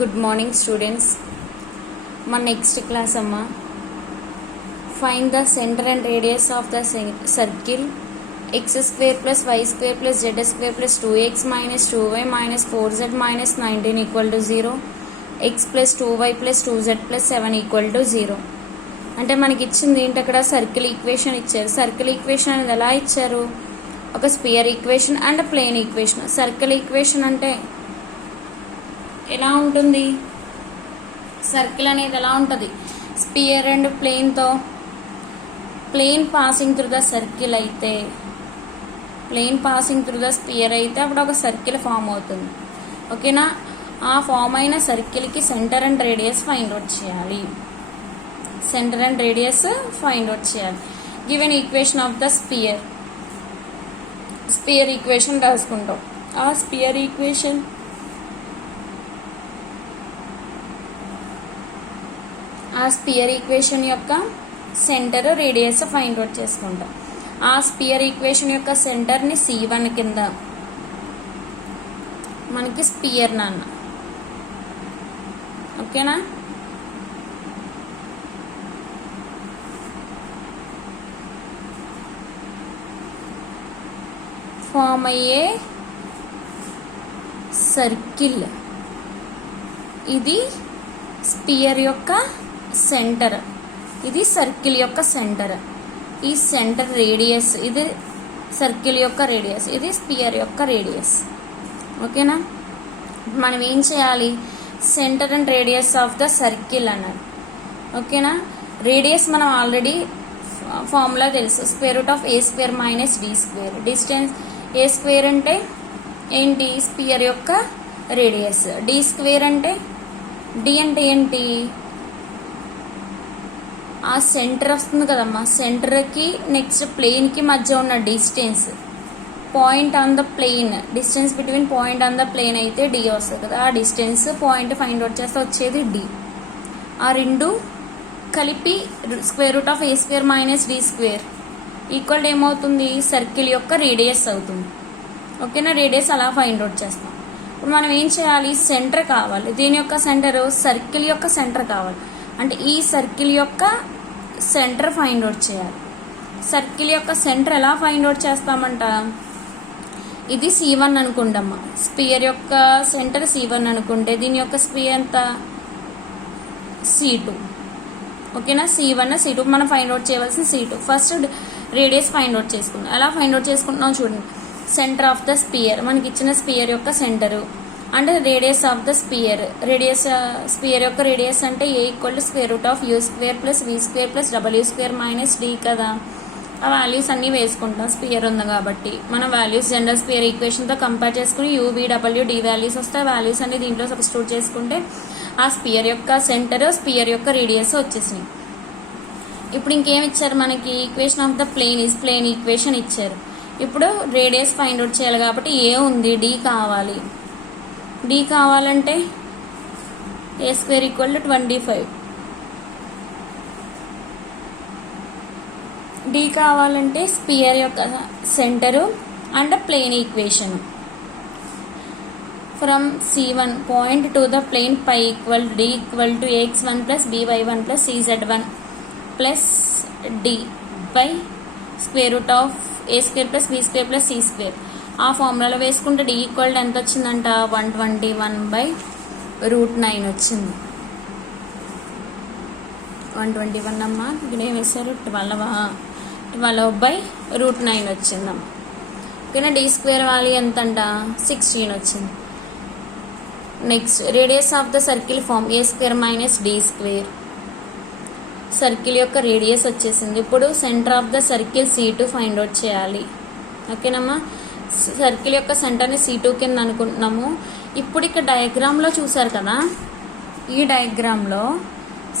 Good morning, students. My next class amma. Find the center and radius of the circle x square plus y square plus z square plus 2x minus 2y minus 4z minus 19 equal to 0. x plus 2y plus 2z plus 7 equal to 0. అంటే మనకి ఇచ్చింది ఏంటి, అక్కడ circle equation ఇచ్చారు. Circle equation అనేది ఎలా ఇచ్చారు, ఒక sphere equation and plane equation. Circle equation అంటే ఎలా ఉంటుంది, సర్కిల్ అనేది ఎలా ఉంటుంది, స్పియర్ అండ్ ప్లేన్తో, plane passing through the circle అయితే, plane passing through the sphere అయితే అప్పుడు ఒక సర్కిల్ ఫామ్ అవుతుంది. ఓకేనా, ఆ ఫామ్ అయిన సర్కిల్కి centre and radius find out చేయాలి. Centre and radius find out చేయాలి. Given equation of the sphere, sphere equation రాసుకుంటాం. ఆ స్పియర్ ఈక్వేషన్ యొక్క సెంటర్ రేడియస్ ఫైండ్ అవుట్ చేసుకుంటాం. ఆ స్పియర్ ఈక్వేషన్ యొక్క సెంటర్ని C1 కింద, మనకి స్పియర్ నాన్న. ఓకేనా, ఫామ్ అయ్యే సర్కిల్, ఇది స్పియర్ యొక్క సెంటర్, ఇది సర్కిల్ యొక్క సెంటర్. ఈ సెంటర్ రేడియస్, ఇది సర్కిల్ యొక్క రేడియస్, ఇది స్పియర్ యొక్క రేడియస్. ఓకేనా, మనం ఏం చేయాలి, centre and radius of the circle అన్నారు. ఓకేనా, రేడియస్ మనం ఆల్రెడీ ఫార్ములా తెలుసు, square root of A square minus D square. Distance A square అంటే ఏంటి, స్పియర్ యొక్క రేడియస్. డి స్క్వేర్ అంటే, డి అంటే ఏంటి, ఆ సెంటర్ వస్తుంది కదమ్మా, సెంటర్కి నెక్స్ట్ ప్లేన్కి మధ్య ఉన్న distance, point on the plane, distance between point on the plane అయితే డి వస్తుంది కదా, ఆ డిస్టెన్స్ పాయింట్ ఫైండ్ అవుట్ చేస్తే వచ్చేది డి. ఆ రెండు కలిపి square root of A square minus D square equal ఏమవుతుంది, సర్కిల్ యొక్క రేడియస్ అవుతుంది. ఓకేనా, రేడియస్ అలా ఫైండ్ అవుట్ చేస్తాం. ఇప్పుడు మనం ఏం చేయాలి, సెంటర్ కావాలి. దీని యొక్క సెంటర్, సర్కిల్ యొక్క సెంటర్ కావాలి. అంటే ఈ సర్కిల్ యొక్క సెంటర్ ఫైండ్ అవుట్ చేయాలి. సర్కిల్ యొక్క సెంటర్ ఎలా ఫైండ్ అవుట్ చేస్తామంట, ఇది C1 అనుకుంటామా, స్పియర్ యొక్క సెంటర్ C1 అనుకుంటే దీని యొక్క స్పియర్ ఎంత C2. ఓకేనా, C1 C2 మనం ఫైండ్ అవుట్ చేయవలసిన C2. First radius find out చేసుకుందాం. ఎలా ఫైండ్ అవుట్ చేసుకుంటున్నాం చూడండి, సెంటర్ ఆఫ్ ద స్పియర్, మనకి ఇచ్చిన స్పియర్ యొక్క centre and radius of the sphere. Radius, sphere యొక్క రేడియస్ అంటే a equal to square root of u square plus v square plus డబ్ల్యూ స్క్వేర్ మైనస్ డి కదా. ఆ వాల్యూస్ అన్నీ వేసుకుంటాం, స్పియర్ ఉంది కాబట్టి. మనం వాల్యూస్ జనరల్ స్పియర్ ఈక్వేషన్తో కంపేర్ చేసుకుని యూవీ డబ్ల్యూ డి వాల్యూస్ వస్తాయి. వాల్యూస్ అన్ని దీంట్లో సబ్స్టిట్యూట్ చేసుకుంటే ఆ స్పియర్ యొక్క సెంటర్, స్పియర్ యొక్క రేడియస్ వచ్చేసినాయి. ఇప్పుడు ఇంకేం ఇచ్చారు మనకి, equation of the plane is plane equation ఇచ్చారు. ఇప్పుడు రేడియస్ ఫైండ్ అవుట్ చేయాలి కాబట్టి ఏ ఉంది, డి కావాలి. డి కావాలంటే A square equal to 25. D కావాలంటే స్పియర్ యొక్క centre and plane equation. From C1 point to the plane పై equal D equal to ax1 plus by1 plus cz1 plus D by square root of A square plus B square plus C square. ఆ ఫార్ములాలో వేసుకుంటే D equal ఎంత వచ్చిందంట, 121/√9 వచ్చింది. 121 అమ్మా, ఇక్కడ ఏం వేసారు, 12/√9 వచ్చిందమ్మా. ఓకేనా, డి స్క్వేర్ వాల్యూ ఎంత అంట, 16 వచ్చింది. Next radius of the circle form A square minus D square. Circle యొక్క రేడియస్ వచ్చేసింది. ఇప్పుడు centre of the circle C2 find out చేయాలి. ఓకేనమ్మా, సర్కిల్ యొక్క సెంటర్ని C2 కింద అనుకుంటున్నాము. ఇప్పుడు ఇక్కడ డయాగ్రామ్లో చూసారు కదా, ఈ డయాగ్రామ్లో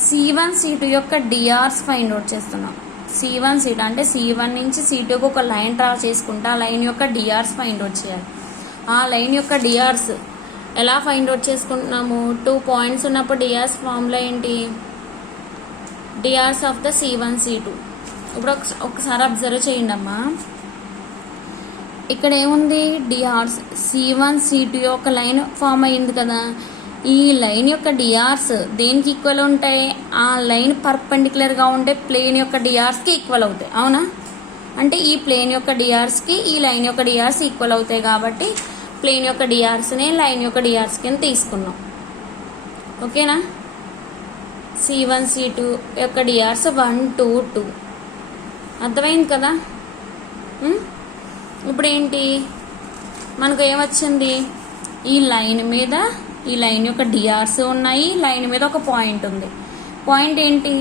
C1 C2 యొక్క డిఆర్స్ ఫైండ్ అవుట్ చేస్తున్నాం. C1 C2 అంటే C1 నుంచి C2కు ఒక లైన్ డ్రా చేసుకుంటే ఆ లైన్ యొక్క డిఆర్స్ ఫైండ్ అవుట్ చేయాలి. ఆ లైన్ యొక్క డిఆర్స్ ఎలా ఫైండ్ అవుట్ చేసుకుంటున్నాము, 2 పాయింట్స్ ఉన్నప్పుడు డిఆర్స్ ఫార్ములా ఏంటి, DRs of the C1 C2. ఇప్పుడు ఒకసారి అబ్జర్వ్ చేయండి అమ్మా, ఇక్కడ ఏముంది డిఆర్స్ C1 C2 ఒక లైన్ ఫామ్ అయ్యింది కదా. ఈ లైన్ యొక్క డిఆర్స్ దేనికి ఈక్వల్ ఉంటాయి? ఆ లైన్ పర్పెండిక్యులర్గా ఉండే ప్లేన్ యొక్క డిఆర్స్కి ఈక్వల్ అవుతాయి. అవునా? అంటే ఈ ప్లేన్ యొక్క డిఆర్స్కి ఈ లైన్ యొక్క డిఆర్స్ ఈక్వల్ అవుతాయి కాబట్టి ప్లేన్ యొక్క డిఆర్స్ని లైన్ యొక్క డిఆర్స్ కింద తీసుకున్నాం. ఓకేనా? C1 C2 యొక్క డిఆర్స్ 1 2 2. అర్థమైంది కదా? ఇప్పుడు ఏంటి మనకు ఏమొచ్చింది? ఈ లైన్ యొక్క డిఆర్స్ ఉన్నాయి, లైన్ మీద ఒక పాయింట్ ఉంది. పాయింట్ ఏంటి?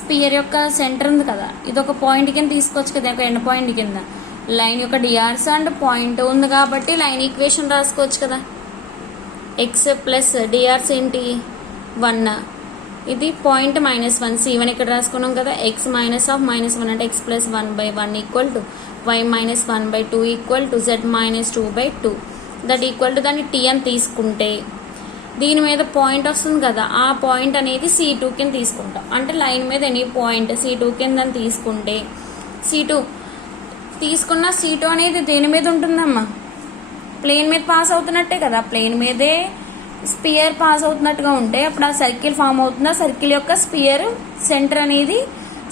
స్పియర్ యొక్క సెంటర్ ఉంది కదా, ఇది ఒక పాయింట్ కింద తీసుకోవచ్చు కదా, ఒక ఎండ్ పాయింట్ కింద. లైన్ యొక్క డిఆర్స్ అండ్ పాయింట్ ఉంది కాబట్టి లైన్ ఈక్వేషన్ రాసుకోవచ్చు కదా. ఎక్స్ ప్లస్ డిఆర్స్ ఏంటి? 1. ఇది పాయింట్ -1 C1 ఇక్కడ రాసుకున్నాం కదా. ఎక్స్ -1 అంటే X plus 1/1 equal to y -1/2 equal to z -2/2. That equal to దాన్ని టీ అని తీసుకుంటే దీని మీద పాయింట్ వస్తుంది కదా, ఆ పాయింట్ అనేది C2 కింద తీసుకుంటాం. అంటే లైన్ మీద ఎనీ పాయింట్ C2 కింద తీసుకుంటే C2 తీసుకున్న C2 అనేది దేని మీద ఉంటుందమ్మా? ప్లేన్ మీద పాస్ అవుతున్నట్టే కదా. ప్లేన్ మీదే స్పియర్ పాస్ అవుతున్నట్టుగా ఉంటే అప్పుడు ఆ సర్కిల్ ఫామ్ అవుతుంది. ఆ సర్కిల్ యొక్క స్పియర్ సెంటర్ అనేది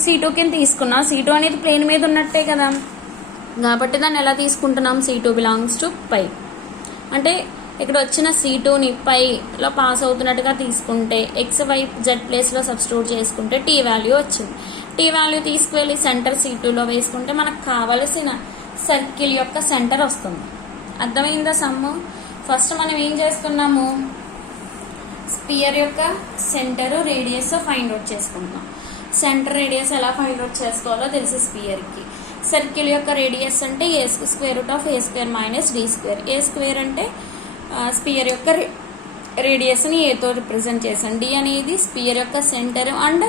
C2 కింద తీసుకున్నాం. C2 అనేది ప్లేన్ మీద ఉన్నట్టే కదా, కాబట్టి దాన్ని ఎలా తీసుకుంటున్నాం? C2 బిలాంగ్స్ టు పై. అంటే ఇక్కడ వచ్చిన C2ని పైలో పాస్ అవుతున్నట్టుగా తీసుకుంటే XYZ ప్లేస్లో సబ్స్టిట్యూట్ చేసుకుంటే టీ వాల్యూ వచ్చింది. టీ వాల్యూ తీసుకువెళ్ళి సెంటర్ C2లో వేసుకుంటే మనకు కావలసిన సర్కిల్ యొక్క సెంటర్ వస్తుంది. అర్థమైందా సమ్ము? ఫస్ట్ మనం ఏం చేస్తున్నాము? స్పియర్ యొక్క సెంటర్ రేడియస్ ఫైండ్ అవుట్ చేసుకుంటున్నాం. సెంటర్ రేడియస్ ఎలా ఫైండ్ అవుట్ చేసుకోవాలో తెలుసు స్పియర్కి. సర్కిల్ యొక్క రేడియస్ అంటే a² -d². a² అంటే స్పియర్ యొక్క రేడియస్ని ఏతో రిప్రజెంట్ చేసాం. డి అనేది స్పియర్ యొక్క సెంటర్ అండ్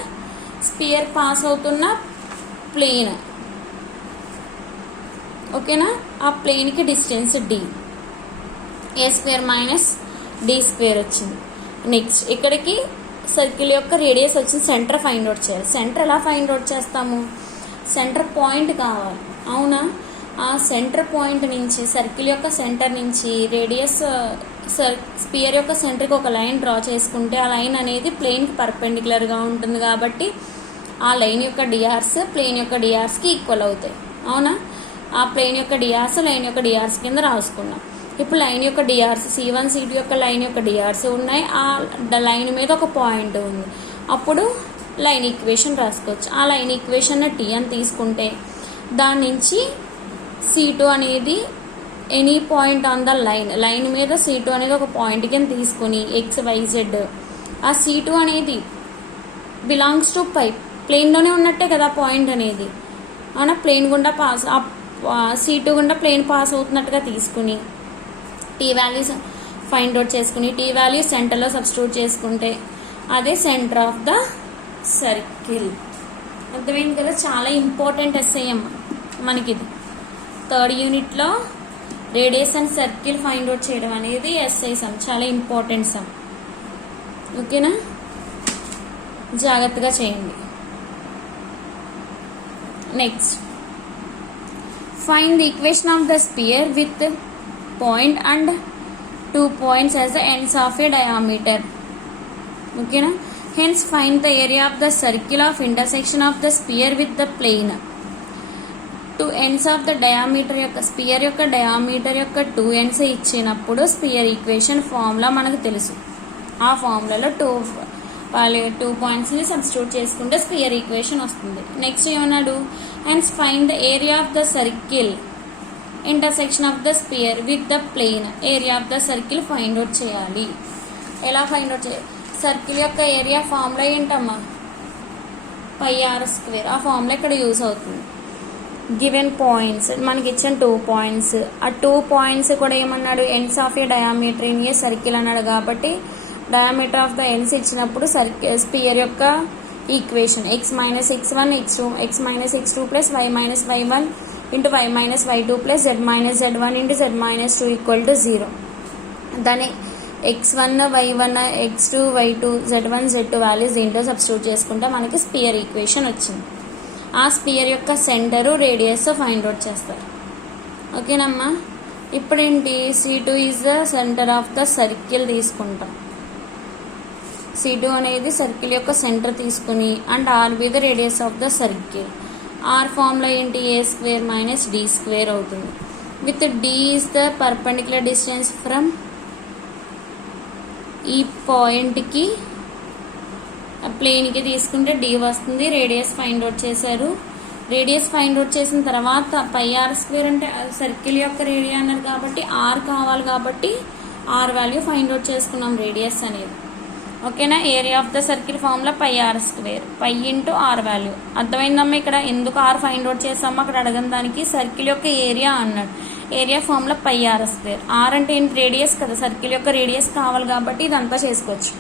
స్పియర్ పాస్ అవుతున్న ప్లేన్. ఓకేనా? ఆ ప్లేన్కి డిస్టెన్స్ డి. a² -d² వచ్చింది. నెక్స్ట్ ఇక్కడికి సర్కిల్ యొక్క రేడియస్ వచ్చింది. సెంటర్ ఫైండ్ అవుట్ చేయాలి. సెంటర్ ఎలా ఫైండ్ అవుట్ చేస్తాము? సెంటర్ పాయింట్ కావాలి. అవునా? ఆ సెంటర్ పాయింట్ నుంచి సర్కిల్ యొక్క సెంటర్ నుంచి రేడియస్ స్పియర్ యొక్క సెంటర్కి ఒక లైన్ డ్రా చేసుకుంటే ఆ లైన్ అనేది ప్లేన్కి పర్పెండిక్యులర్గా ఉంటుంది కాబట్టి ఆ లైన్ యొక్క డిఆర్స్ ప్లేన్ యొక్క డిఆర్స్కి ఈక్వల్ అవుతాయి. అవునా? ఆ ప్లేన్ యొక్క డిఆర్స్ లైన్ యొక్క డిఆర్స్ కింద రాసుకున్నాం. ఇప్పుడు లైన్ యొక్క డిఆర్స్ C1 C2 యొక్క లైన్ యొక్క డిఆర్స్ ఉన్నాయి. ఆ లైన్ మీద ఒక పాయింట్ ఉంది. అప్పుడు లైన్ ఈక్వేషన్ రాసుకోవచ్చు. ఆ లైన్ ఈక్వేషన్ టీ అని తీసుకుంటే దాని నుంచి C2 అనేది any point on the line మీద C2 అనేది ఒక పాయింట్ కింద తీసుకుని XYZ ఆ C2 అనేది బిలాంగ్స్ టు పై. ప్లేన్లోనే ఉన్నట్టే కదా పాయింట్ అనేది. అవునా? ప్లేన్ గుండా పాస్ C2 గుండా ప్లేన్ పాస్ అవుతున్నట్టుగా తీసుకుని టీ వాల్యూస్ ఫైండ్ అవుట్ చేసుకుని టీ వాల్యూ సెంటర్లో సబ్స్టిట్యూట్ చేసుకుంటే అదే సెంటర్ ఆఫ్ ద సర్కిల్. అర్థమైంది కదా? చాలా ఇంపార్టెంట్ ఎస్ఐ అమ్మ మనకి ఇది. 3rd యూనిట్లో radius and circle find out చేయడం అనేది ఎస్ఐ సమ్, చాలా ఇంపార్టెంట్ సమ్. ఓకేనా? జాగ్రత్తగా చేయండి. Next find the equation of the sphere with point and 2 points as the ends of a diameter. ఓకేనా? Hence find the area of the circle of intersection of the sphere with the plane. 2 ends of the diameter యొక్క sphere యొక్క diameter యొక్క 2 ends ఇచ్చినప్పుడు spear equation formula మనకు తెలుసు. ఆ ఫార్ములాలో 2 పాయింట్స్ని substitute చేసుకుంటే స్పియర్ ఈక్వేషన్ వస్తుంది. నెక్స్ట్ ఏమన్నాడు? Hence find the area of the circle intersection of the sphere with the plane. Area of the circle find out చేయాలి. ఎలా ఫైండ్ అవుట్ చేయాలి? సర్కిల్ యొక్క ఏరియా ఫార్ములా ఏంటమ్మా? πr². ఆ ఫార్ములా ఇక్కడ యూజ్ అవుతుంది. గివెన్ పాయింట్స్ మనకి ఇచ్చిన 2 points. ఆ 2 points కూడా ఏమన్నాడు? Ends of a diameter in a circle అన్నాడు కాబట్టి డయామీటర్ ఆఫ్ ద ఎండ్స్ ఇచ్చినప్పుడు స్పియర్ యొక్క equation x -x1 x2 plus y -y1 into y -y2 plus z -z1 into z -2 equal to 0. దాన్ని x1 y1 x2 y2 z1 z2 values దీంట్లో substitute చేసుకుంటే మనకి sphere equation వచ్చింది. ఆ spear యొక్క centre radius find out చేస్తారు. ఓకేనమ్మా? ఇప్పుడేంటి? C2 is the centre of the circle తీసుకుంటాం. C2 అనేది సర్కిల్ యొక్క సెంటర్ తీసుకుని and R be the radius of the circle. R formula ఏంటి? A square minus D square అవుతుంది. With D is the perpendicular distance from ఈ పాయింట్కి ప్లేన్కి తీసుకుంటే డి వస్తుంది. రేడియస్ ఫైండ్ అవుట్ చేశారు. రేడియస్ ఫైండ్ అవుట్ చేసిన తర్వాత పై ఆర్ స్క్వేర్ అంటే సర్కిల్ యొక్క రేడియా అన్నారు కాబట్టి ఆర్ కావాలి కాబట్టి ఆర్ వాల్యూ ఫైండ్ అవుట్ చేసుకున్నాం రేడియస్ అనేది. ఓకేనా? Area of the circle formula pi R square, pi into R value. అర్థమైందమ్మా? ఇక్కడ ఎందుకు ఆర్ ఫైండ్ అవుట్ చేస్తామో అక్కడ అడగని దానికి సర్కిల్ యొక్క ఏరియా అన్నాడు. Area formula pi R square. R అంటే ఏంటి? రేడియస్ కదా, సర్కిల్ యొక్క రేడియస్ కావాలి కాబట్టి ఇదంతా చేసుకోవచ్చు.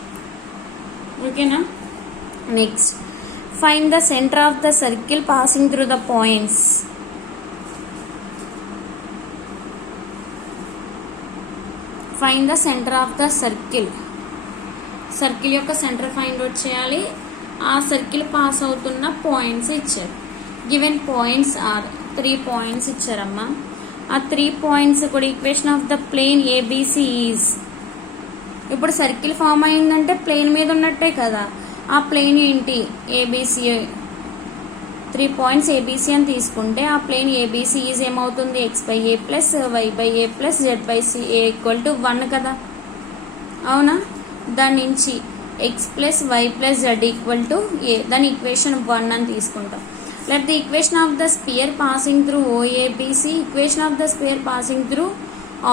ఓకేనా? Next, find the centre of the circle passing through the points. Find the centre of the circle. Circle యొక్క సెంటర్ ఫైండ్ అవుట్ చేయాలి. ఆ సర్కిల్ పాస్ అవుతున్న పాయింట్స్ ఇచ్చారు. గివెన్ పాయింట్స్ ఆర్ 3 పాయింట్స్ ఇచ్చారమ్మా. ఆ 3 పాయింట్స్ కూడా equation of the plane ABC is. ఇప్పుడు circle form అయిందంటే ప్లేన్ మీద ఉన్నట్టే కదా. ఆ ప్లేన్ ఏంటి? ఏబిసి. 3 పాయింట్స్ ఏబిసి అని తీసుకుంటే ఆ ప్లేన్ ఏబిసి ఈజ్ ఏమవుతుంది? X by a plus y by a plus z by c a equal to 1 కదా. అవునా? దాని నుంచి x plus y plus z equal to a, దాని ఈక్వేషన్ 1 అని తీసుకుంటాం. Let the equation of the sphere passing through OABC, equation of the sphere passing through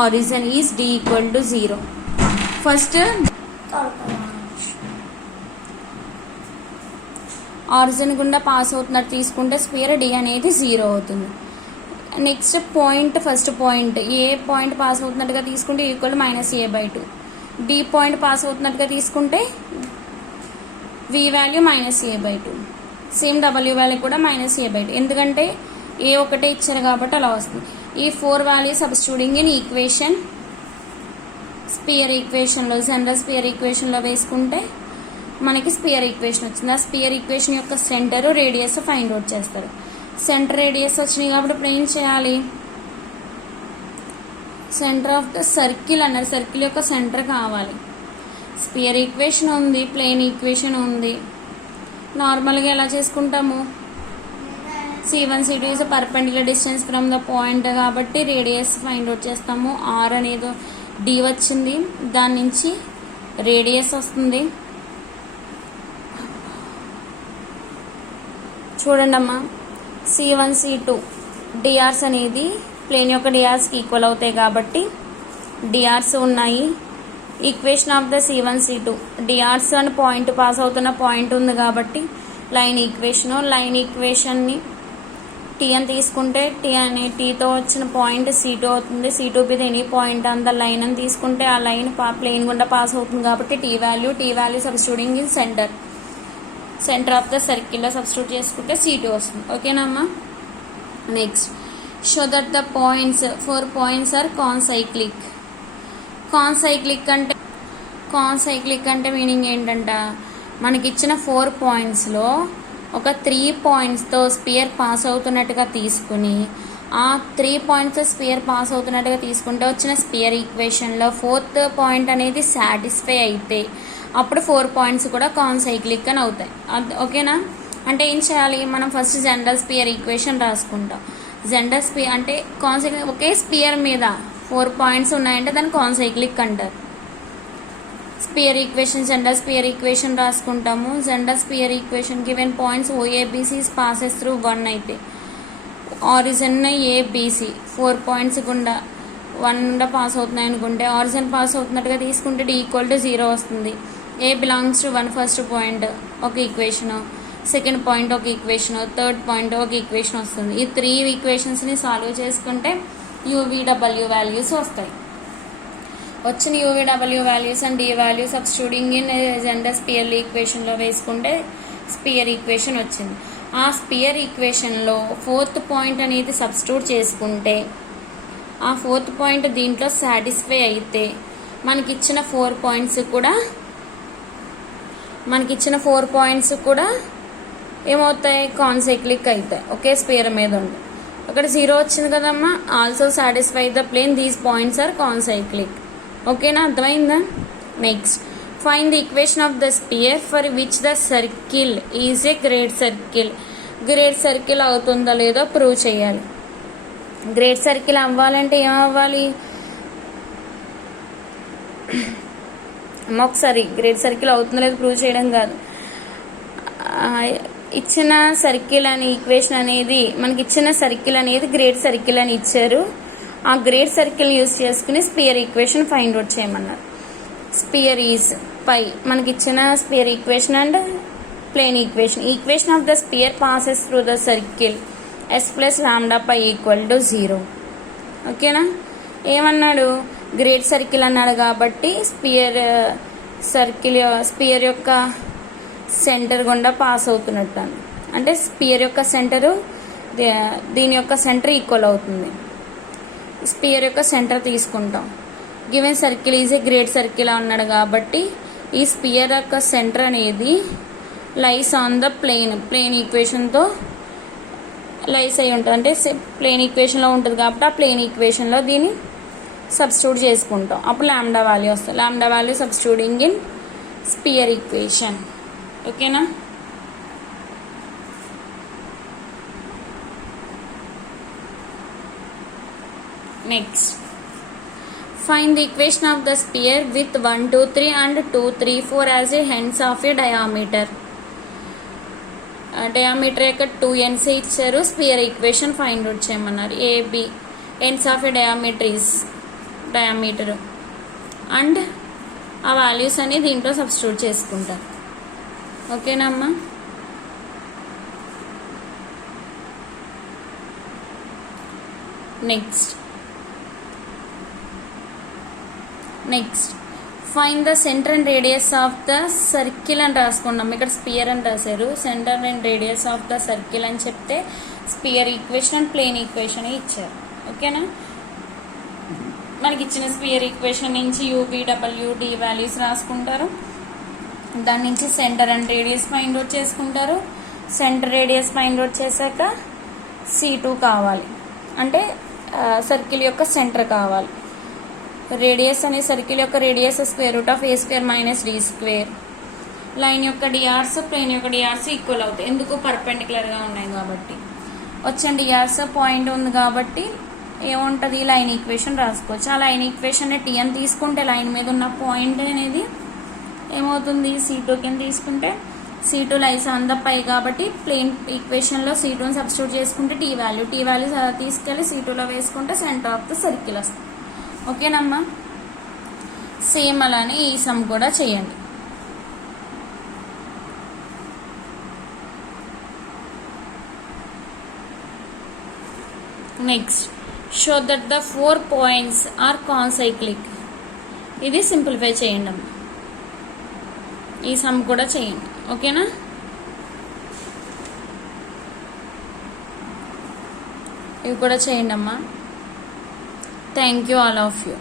origin is d equal to 0. First origin గుండా pass అవుతున్నట్టు తీసుకుంటే sphere d అనేది 0 అవుతుంది. Next point, first point a point pass అవుతున్నట్టుగా తీసుకుంటే equal to -a/2. D point pass అవుతున్నట్టుగా తీసుకుంటే v value -a/2. Same డబ్ల్యూ వాల్యూ కూడా -a/2. ఎందుకంటే ఏ ఒకటే ఇచ్చారు కాబట్టి అలా వస్తుంది. ఈ 4 value substituting in equation, sphere ఈక్వేషన్లో, జనరల్ స్పియర్ ఈక్వేషన్లో వేసుకుంటే మనకి స్పియర్ ఈక్వేషన్ వచ్చింది. ఆ స్పియర్ ఈక్వేషన్ యొక్క సెంటర్, రేడియస్ ఫైండ్ అవుట్ చేస్తారు. సెంటర్, రేడియస్ వచ్చినాయి కాబట్టి ఇప్పుడు ఏం చేయాలి? సెంటర్ ఆఫ్ ద సర్కిల్ అన్నారు. సర్కిల్ యొక్క సెంటర్ కావాలి. స్పియర్ ఈక్వేషన్ ఉంది, ప్లేన్ ఈక్వేషన్ ఉంది. నార్మల్గా ఎలా చేసుకుంటాము? C1 C2 is perpendicular distance from the point కాబట్టి రేడియస్ ఫైండ్ అవుట్ చేస్తాము. ఆర్ అనేది డి వచ్చింది, దాని నుంచి రేడియస్ వస్తుంది. చూడండి అమ్మా, C1 C2 డిఆర్స్ అనేది ప్లేన్ యొక్క డిఆర్స్కి ఈక్వల్ అవుతాయి కాబట్టి డిఆర్స్ ఉన్నాయి. Equation of the C1 C2 DRs అని పాయింట్ పాస్ అవుతున్న పాయింట్ ఉంది కాబట్టి లైన్ ఈక్వేషన్ని టీ అని తీసుకుంటే టీ అని టీతో వచ్చిన పాయింట్ C2 అవుతుంది. C2 మీద any point on the line అని తీసుకుంటే ఆ లైన్ ప్లేన్ గుండా పాస్ అవుతుంది కాబట్టి T value substituting in centre of the సర్కిల్లో సబ్స్టిట్యూట్ చేసుకుంటే C2 వస్తుంది. ఓకేనమ్మా? Next, show that the points 4 points are concyclic. Concyclic అంటే మీనింగ్ ఏంటంట? మనకిచ్చిన 4 పాయింట్స్లో ఒక 3 పాయింట్స్తో స్పియర్ పాస్ అవుతున్నట్టుగా తీసుకుని ఆ 3 పాయింట్స్ స్పియర్ పాస్ అవుతున్నట్టుగా తీసుకుంటే వచ్చిన స్పియర్ ఈక్వేషన్లో 4th పాయింట్ అనేది సాటిస్ఫై అయితే అప్పుడు 4 పాయింట్స్ కూడా కాన్సైక్లిక్ అని అవుతాయి. ఓకేనా? అంటే ఏం చేయాలి? మనం ఫస్ట్ జనరల్ స్పియర్ ఈక్వేషన్ రాసుకుంటాం. జనరల్ స్పియర్ అంటే కాన్సైక్లిక్, ఒకే స్పియర్ మీద 4 పాయింట్స్ ఉన్నాయంటే దాన్ని కాన్సైక్లిక్ అంటారు. Sphere equation, general sphere equation రాసుకుంటాము. General sphere equation given points OABC passes through 1 అయితే ఆరిజిన్ ఏబిసి 4 పాయింట్స్ గుండా 1 గుండా పాస్ అవుతున్నాయి అనుకుంటే ఆరిజిన్ పాస్ అవుతున్నట్టుగా తీసుకుంటే డి ఈక్వల్ టు 0 వస్తుంది. A belongs to 1 first point ఒక ఈక్వేషను, సెకండ్ పాయింట్ ఒక ఈక్వేషను, థర్డ్ పాయింట్ ఒక ఈక్వేషన్ వస్తుంది. ఈ 3 ఈక్వేషన్స్ని సాల్వ్ చేసుకుంటే యూవీడబ్ల్యూ వాల్యూస్ వస్తాయి. వచ్చిన యూవీడబ్ల్యూ values and d value substituting in general sphere ఈక్వేషన్లో వేసుకుంటే స్పియర్ ఈక్వేషన్ వచ్చింది. ఆ స్పియర్ ఈక్వేషన్లో 4th పాయింట్ అనేది సబ్స్టిట్యూట్ చేసుకుంటే ఆ 4th పాయింట్ దీంట్లో సాటిస్ఫై అయితే మనకిచ్చిన 4 పాయింట్స్ కూడా ఏమవుతాయి? కాన్సైక్లిక్ అవుతాయి. ఒకే స్పియర్ మీద ఉంది. అక్కడ 0 వచ్చింది కదమ్మా. Also satisfy the plane these points are concyclic. ఓకేనా? అర్థమైందా? Next, find the equation of the sphere for which the circle is a great circle. Great circle అవుతుందో లేదో ప్రూవ్ చేయాలి. గ్రేట్ సర్కిల్ అవ్వాలంటే ఏమవ్వాలి? ఒకసారి గ్రేట్ సర్కిల్ అవుతుందో లేదో ప్రూవ్ చేయడం కాదు, ఇచ్చిన సర్కిల్ అని ఈక్వేషన్ అనేది మనకి ఇచ్చిన సర్కిల్ అనేది గ్రేట్ సర్కిల్ అని ఇచ్చారు. ఆ గ్రేట్ సర్కిల్ యూజ్ చేసుకుని స్పియర్ ఈక్వేషన్ ఫైండ్ అవుట్ చేయమన్నారు. స్పియర్ ఈజ్ పై, మనకి ఇచ్చిన sphere equation and plane equation. Equation of the sphere passes through the circle S plus lambda pi equal to 0. ఓకేనా? ఏమన్నాడు? Great circle అన్నాడు కాబట్టి spear యొక్క centre గుండా పాస్ అవుతున్నట్టు, అంటే స్పియర్ యొక్క సెంటరు దీని యొక్క సెంటర్ ఈక్వల్ అవుతుంది. స్పియర్ యొక్క సెంటర్ తీసుకుంటాం. Given circle is a great circle అన్నాడు కాబట్టి ఈ స్పియర్ యొక్క సెంటర్ అనేది లైస్ ఆన్ ద ప్లేన్ ఈక్వేషన్తో లైస్ అయి ఉంటుంది, అంటే ప్లేన్ ఈక్వేషన్లో ఉంటుంది కాబట్టి ఆ ప్లేన్ ఈక్వేషన్లో దీన్ని సబ్స్టిట్యూట్ చేసుకుంటాం. అప్పుడు లాంబ్డా వాల్యూ వస్తుంది. Lambda value substituting in sphere equation. ఓకేనా? Next, find the equation of the sphere with 1, 2, 3 and 2, 3, 4 as a ends of a diameter. Diameter యొక్క 2 ends ఇచ్చారు. స్పియర్ ఈక్వేషన్ ఫైండ్ అవుట్ చేయమన్నారు. AB ends of a diameter and ఆ values అని దీంట్లో substitute చేసుకుంటాం. ఓకేనా అమ్మా? Next find the centre and radius of the circle అని రాసుకున్నాం. ఇక్కడ స్పియర్ అని రాశారు. Centre and radius of the circle అని చెప్తే sphere equation and plane equation ఇచ్చారు. ఓకేనా? మనకి ఇచ్చిన స్పియర్ ఈక్వేషన్ నుంచి యూబీడబ్ల్యూడి వాల్యూస్ రాసుకుంటారు. దాని నుంచి centre and radius find out చేసుకుంటారు. సెంటర్ రేడియస్ ఫైండ్ అవుట్ చేశాక C2 కావాలి, అంటే సర్కిల్ యొక్క సెంటర్ కావాలి. రేడియస్ అనే సర్కిల్ యొక్క రేడియస్ √a² - d². లైన్ యొక్క డిఆర్స్ ప్లేన్ యొక్క డిఆర్స్ ఈక్వల్ అవుతాయి, ఎందుకు పర్పెండిక్యులర్గా ఉన్నాయి కాబట్టి. వచ్చిన డిఆర్స్ పాయింట్ ఉంది కాబట్టి ఏముంటుంది? లైన్ ఈక్వేషన్ రాసుకోవచ్చు. ఆ లైన్ ఈక్వేషన్ టీ అని తీసుకుంటే లైన్ మీద ఉన్న పాయింట్ అనేది ఏమవుతుంది? C2 కింద తీసుకుంటే C2 లైస్ ఆన్ ద పై కాబట్టి ప్లేన్ ఈక్వేషన్లో C2ని సబ్స్టిట్యూట్ చేసుకుంటే టీ వాల్యూ తీసుకెళ్ళి C2లో వేసుకుంటే సెంటర్ ఆఫ్ ద సర్కిల్ వస్తుంది. ఓకేనమ్మా? సేమ్ అలానే ఈ సమ్ కూడా చేయండి. Next, show that the 4 points are concyclic. ఇది సింప్లిఫై చేయండి అమ్మా. ఈ సమ్ కూడా చేయండి. ఓకేనా? ఇవి కూడా చేయండి అమ్మా. Thank you all of you.